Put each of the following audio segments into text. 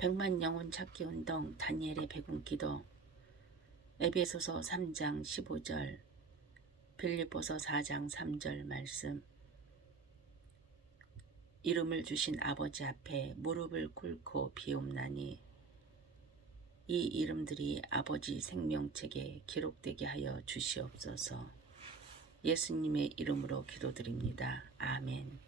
백만 영혼 찾기 운동 다니엘의 백운 기도 에베소서 3장 15절 빌립보서 4장 3절 말씀 이름을 주신 아버지 앞에 무릎을 꿇고 비옵나니 이 이름들이 아버지 생명책에 기록되게 하여 주시옵소서 예수님의 이름으로 기도드립니다. 아멘.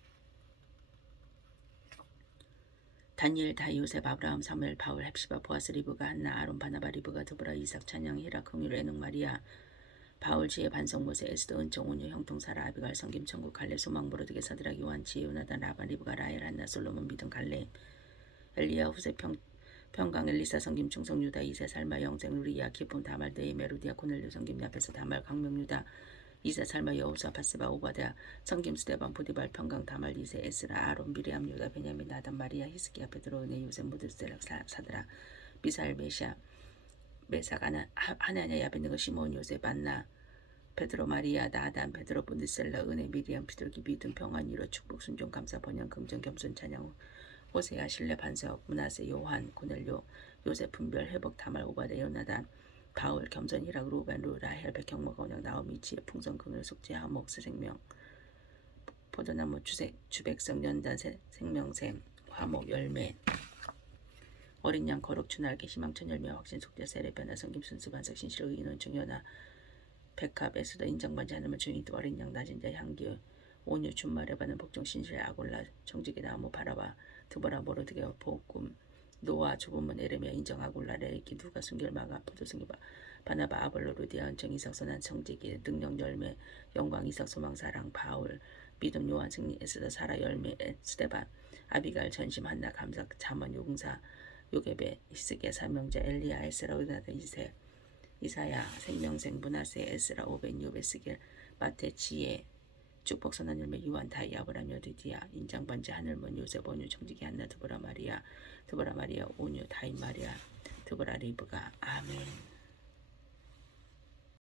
다니엘 다 요셉 아브라함 사무엘 바울 헵시바 보아스 리브가 한나 아론 바나바 리브가 드보라 이삭 찬양 히라 긍휼 에녹 마리아 바울 지혜 반성 모세 에스더 은총 온유 형통 사라 아비갈 성김 천국 갈레 소망 보로드게 사드락 요한 지혜 요나단 라반 리브가 라헬 한나 솔로몬 믿음 갈레 엘리야 후세 평 평강 엘리사 성김 충성 유다 이세 살마 영생 루리야 기쁨 다말 데이 메로디아 고넬료 성김 앞에서 다말 강명 유다 이세 살마 여우사 바스바 오바다 성김 스테반 보디발 평강 다말 이세 에스라 아론 미리암 유다 베냐민 나단 마리아 히스기야 베드로 네 요셉 모드스텔락 사드라 메시아 메삭 하나 하나냐 야베느거 시몬 요셉 안나 베드로 마리아 나단 베드로 분드셀라 은혜 미리암 비둘기 믿음 평안 이로 축복 순종 감사 번영 긍정 겸손 찬양 호세아 신뢰 반석 문하세 요한 고넬료 요셉 분별 회복 다말 오바데 요나단 바울 겸손 이락 루벤 루라헬 백형목 언영 나오미 지혜 풍성 긍을 속죄 하목 스생명 포도나무 주색 주백성 연단 세- 생명샘 화목 열매. 어린 양 거룩 주날개 희망천 열매 확신 속죄 세례 변화 성김 순수 반석 신실 의인원 중연아 백합 에스더 인정받지 않으면 중이도 어린 양 낮은 자 향기 온유 준말에 받는 복종 신실 아골라 정직이 나무 바라봐. 드보라 모르드게 보꿈 노아 좁은문 에레미야 인정하 골라 레이키 누가 순결 마가 포도승기 바 바나바 아볼로 루디아 은정 이삭 선한 정직이 능력 열매 영광 이삭 소망 사랑 바울 믿음 요한 승리 에스더 사라 열매 에, 스테반 아비갈 전심 한나 감사 잠언 용사 요게베 히스기야 사명자 엘리야 에스라 의다다 이세 이사야 생명생 문하세 에스라 오벤 요베스길 마테 지혜 축복 선한 열매 유한 다이 아브람 여드디야 인장 번제 하늘문 요셉 온유 정직이 한나 드보라 마리아 드보라 마리아 온유 다이 마리아 드보라 리브가 아멘